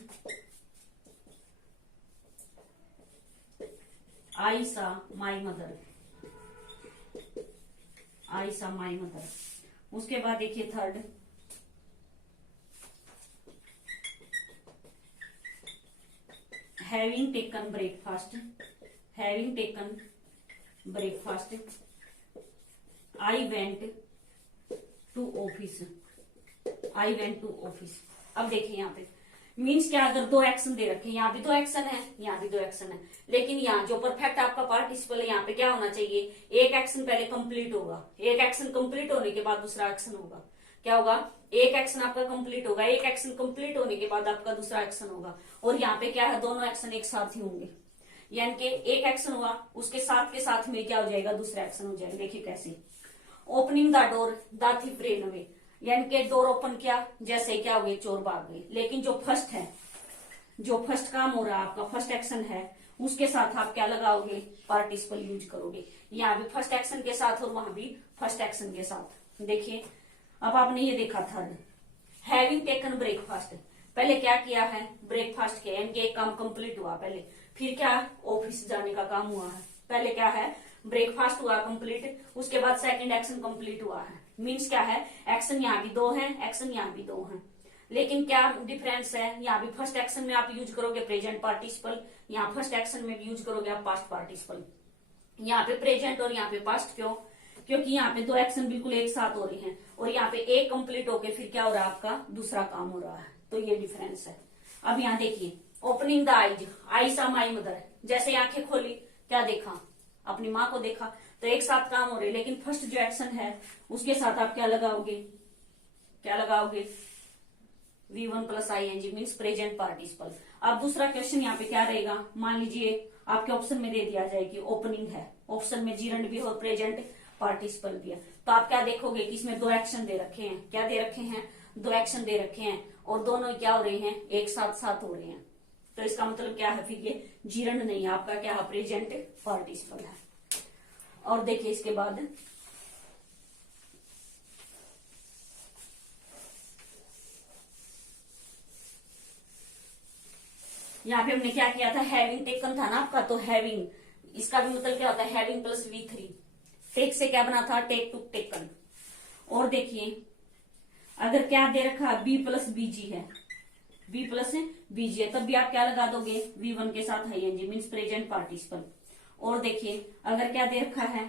I saw my mother, I saw my mother। उसके बाद देखिए third, having taken breakfast, having taken breakfast, I went to office, I went to office। अब देखिए यहाँ पे means क्या, अगर दो एक्शन दे रखे, यहाँ भी दो एक्शन है, यहाँ भी दो एक्शन है, लेकिन यहाँ जो परफेक्ट आपका पार्टिसिपल है यहाँ पे क्या होना चाहिए, एक एक्शन पहले कंप्लीट होगा, एक एक्शन कंप्लीट होने के बाद दूसरा एक्शन होगा। क्या होगा, एक एक्शन आपका कंप्लीट होगा, एक एक्शन कंप्लीट होने के बाद आपका दूसरा एक्शन होगा। और यहाँ पे क्या है, दोनों एक्शन एक साथ ही होंगे, यानी कि एक एक्शन हुआ उसके साथ के साथ में क्या हो जाएगा, दूसरा एक्शन हो जाएगा। देखिए कैसे, opening the door the thief ran away, यानी कि डोर ओपन किया जैसे क्या हो गई, चोर भाग गई। लेकिन जो फर्स्ट है, जो फर्स्ट काम हो रहा है आपका, फर्स्ट एक्शन है, उसके साथ आप क्या लगाओगे, पार्टिसिपल यूज करोगे। यहाँ भी फर्स्ट एक्शन के साथ और वहां भी फर्स्ट एक्शन के साथ। देखिए अब आपने ये देखा थर्ड, हैविंग टेकन ब्रेकफास्ट, पहले क्या किया है, ब्रेकफास्ट किया, यानी कि एक काम कंप्लीट हुआ पहले, फिर क्या ऑफिस जाने का काम हुआ है। पहले क्या है, ब्रेकफास्ट हुआ कंप्लीट, उसके बाद सेकंड एक्शन कंप्लीट हुआ है। मीन्स क्या है, एक्शन यहाँ भी दो है, एक्शन यहाँ भी दो है, लेकिन क्या डिफरेंस है, यहाँ भी फर्स्ट एक्शन में आप यूज करोगे प्रेजेंट पार्टिसिपल, यहाँ फर्स्ट एक्शन में भी यूज करोगे आप पास्ट पार्टिसिपल। यहाँ पे प्रेजेंट और यहाँ पे पास्ट, क्यों, क्योंकि यहाँ पे दो एक्शन बिल्कुल एक साथ हो रही हैं और यहाँ पे एक कंप्लीट होके फिर क्या हो रहा है, आपका दूसरा काम हो रहा है, तो ये डिफरेंस है। अब यहाँ देखिए, ओपनिंग द आईज, आई सा माई मदर, जैसे आंखें खोली क्या देखा, अपनी माँ को देखा, तो एक साथ काम हो रहे, लेकिन फर्स्ट जो एक्शन है उसके साथ आप क्या लगाओगे, क्या लगाओगे, V1 plus ING means present participle. अब दूसरा क्वेश्चन यहाँ पे क्या रहेगा, मान लीजिए आपके ऑप्शन में दे दिया जाए कि ओपनिंग है, ऑप्शन में जीरंड भी और प्रेजेंट पार्टिसिपल भी है, तो आप क्या देखोगे कि इसमें दो एक्शन दे रखे हैं, क्या दे रखे हैं, दो एक्शन दे रखे हैं और दोनों क्या हो रहे हैं, एक साथ साथ हो रहे हैं। तो इसका मतलब क्या है, फिर ये जीरंड नहीं है आपका, क्या है, प्रेजेंट पार्टिसिपल है। और देखिए इसके बाद यहाँ पे हमने क्या किया था, हैविंग टेकन था ना आपका, तो हैविंग, इसका भी मतलब क्या होता है, हैविंग प्लस V3। टेक से क्या बना था, टेक टू टेकन। और देखिए अगर क्या दे रखा है, B प्लस बीजी है, B प्लस बीजी है, तब भी आप क्या लगा दोगे, V1 के साथ ING मीन्स प्रेजेंट पार्टिसिपल। और देखिए अगर क्या दे रखा है,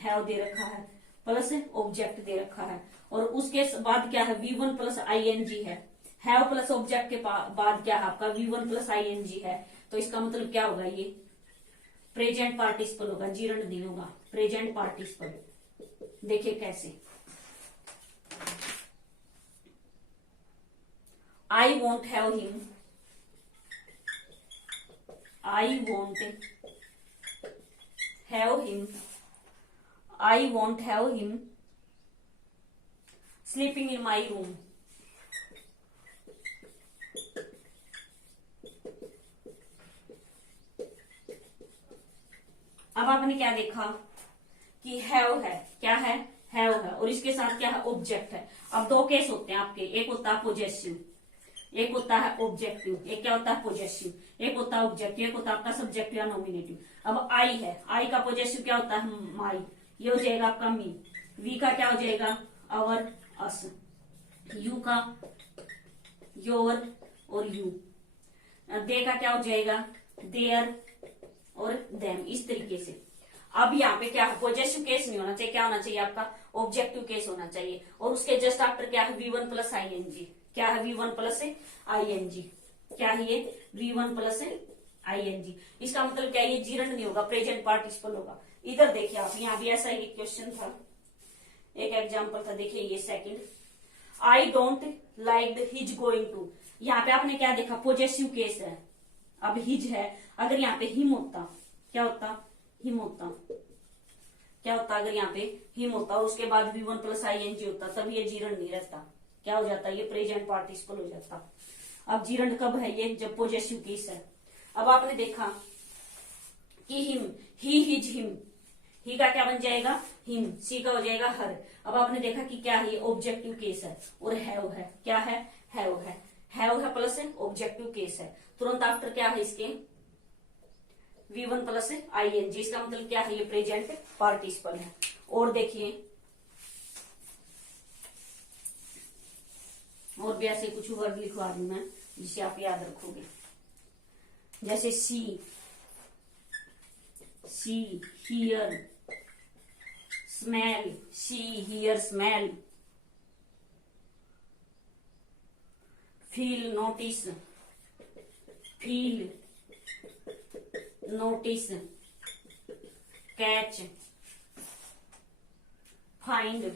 हैव दे रखा है प्लस ऑब्जेक्ट दे रखा है, और उसके बाद क्या है, V1 प्लस ING है, हैव प्लस ऑब्जेक्ट के बाद क्या है आपका, V1 प्लस ING है, तो इसका मतलब क्या होगा, ये प्रेजेंट पार्टिसिपल होगा, जीरण नहीं होगा, प्रेजेंट पार्टिसिपल। देखिए कैसे, I won't have him, I won't have him, I won't have him sleeping in my room। अब आपने क्या देखा कि हैव है, क्या है, हैव है, और इसके साथ क्या है, ऑब्जेक्ट है। अब दो केस होते हैं आपके, एक होता है पोजेसिव, एक होता है ऑब्जेक्टिव, एक क्या होता है पोजेसिव, एक होता है ऑब्जेक्टिव, एक होता है आपका सब्जेक्टिव या नॉमिनेटिव। अब आई है, आई का पोजेसिव क्या होता है, माई, ये हो जाएगा आपका मी। वी का क्या हो जाएगा, अवर, अस। यू का योर और यू। दे का क्या हो जाएगा, देयर और देम, इस तरीके से। अब यहाँ पे क्या है, पॉजिटिव केस नहीं होना चाहिए, क्या होना चाहिए आपका, ऑब्जेक्टिव केस होना चाहिए, और उसके जस्ट आफ्टर क्या है, V1 प्लस ING। क्या है, V1 प्लस ING, क्या है ये, V1 प्लस ING। इसका मतलब क्या है, ये जीरण नहीं होगा, प्रेजेंट पार्टिसिपल होगा। इधर देखिए आप, यहाँ भी ऐसा ही क्वेश्चन था, एक एग्जाम्पल था, देखिए ये second, I don't like his going to. यहाँ पे आपने क्या देखा, पॉजिटिव केस है। अब हिज है, अगर यहाँ पे हिम होता, क्या होता, हिम होता, क्या होता, अगर यहाँ पे हिम होता और उसके बाद V1 प्लस ING होता, तब ये जीरण नहीं रहता, क्या हो जाता, ये प्रेजेंट पार्टिसिपल हो जाता। अब जीरण कब है ये, जब पॉजिटिव केस है। अब आपने देखा कि हिम, ही हिज हिम, ही का क्या बन जाएगा, हिम, सी का हो जाएगा हर। अब आपने देखा कि क्या है, ये ऑब्जेक्टिव केस है, और हैव है, क्या है, हैव है, हैव है प्लस ऑब्जेक्टिव केस है। तुरंत आफ्टर क्या है इसके, V1 प्लस ING, इसका मतलब क्या है, ये प्रेजेंट पार्टिसिपल है। और देखिए और भी ऐसे कुछ वर्ड लिखवा दूं मैं, जिसे आप याद रखोगे, जैसे see, see hear smell, see hear smell, feel notice, feel notice, catch, find,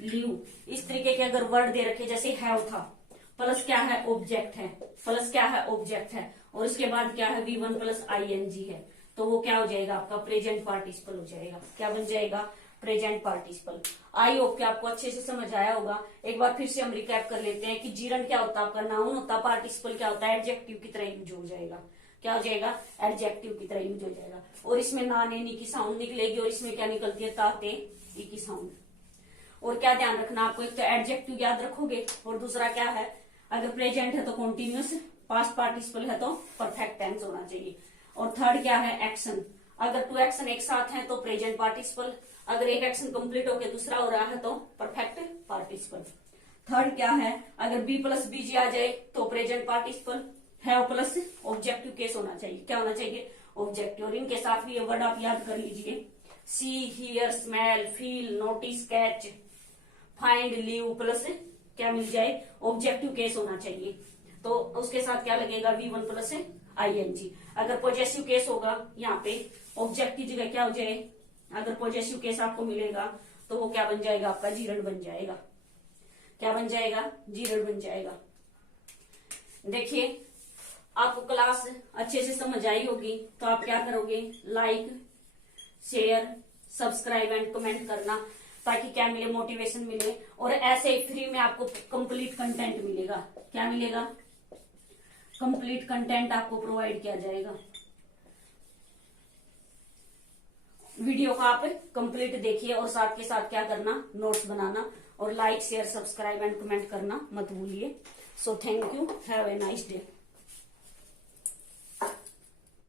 leave. इस तरीके के अगर वर्ड दे रखे, जैसे हैव था, प्लस क्या है, ऑब्जेक्ट है, प्लस क्या है, ऑब्जेक्ट है, और इसके बाद क्या है, V1 प्लस ING है, तो वो क्या हो जाएगा आपका, प्रेजेंट पार्टिसिपल हो जाएगा। क्या बन जाएगा, प्रेजेंट पार्टिसिपल। आई होप कि आपको अच्छे से समझ आया होगा। एक बार फिर से हम रिकैप कर लेते हैं कि जीरण क्या होता है आपका, नाउन होता है, पार्टिसिपल क्या होता है, एडजेक्टिव की तरह यूज हो जाएगा। क्या हो जाएगा, एडजेक्टिव की तरह यूज हो जाएगा, और इसमें ना ने नी की साउंड निकलेगी, और इसमें क्या निकलती है, ताते ई की साउंड। और क्या ध्यान रखना आपको, एक तो एडजेक्टिव याद रखोगे, और दूसरा क्या है, अगर प्रेजेंट है तो कॉन्टिन्यूस, पास्ट पार्टिसिपल है तो परफेक्ट टेंस होना चाहिए। और थर्ड क्या है, एक्शन, अगर टू एक्शन एक साथ हैं तो प्रेजेंट पार्टिसिपल, अगर एक एक्शन कंप्लीट होकर दूसरा हो रहा है तो परफेक्ट पार्टिसिपल। थर्ड क्या है, अगर B प्लस BG आ जाए तो present participle, have plus objective case होना चाहिए, क्या होना चाहिए, ऑब्जेक्टिव। और इनके साथ भी ये वर्ड आप याद कर लीजिए, सी hear smell feel notice catch find leave, plus क्या मिल जाए, ऑब्जेक्टिव केस होना चाहिए। तो उसके साथ क्या लगेगा, V1 प्लस ING। अगर पॉजिटिव केस होगा, यहाँ पे ऑब्जेक्ट की जगह क्या हो जाए, अगर पॉजिटिव केस आपको मिलेगा तो वो क्या बन जाएगा, आपका जीरण बन जाएगा। क्या बन जाएगा, जीरण बन जाएगा। देखिए आपको क्लास अच्छे से समझ आई होगी, तो आप क्या करोगे, like share subscribe and comment करना, ताकि क्या मिले, मोटिवेशन मिले, और ऐसे ही फ्री में आपको कंप्लीट कंटेंट मिलेगा। क्या मिलेगा, कंप्लीट कंटेंट आपको प्रोवाइड किया जाएगा। वीडियो को आप कंप्लीट देखिए और साथ के साथ क्या करना, नोट्स बनाना और like share subscribe and comment करना मत भूलिए। So thank you, have a nice day.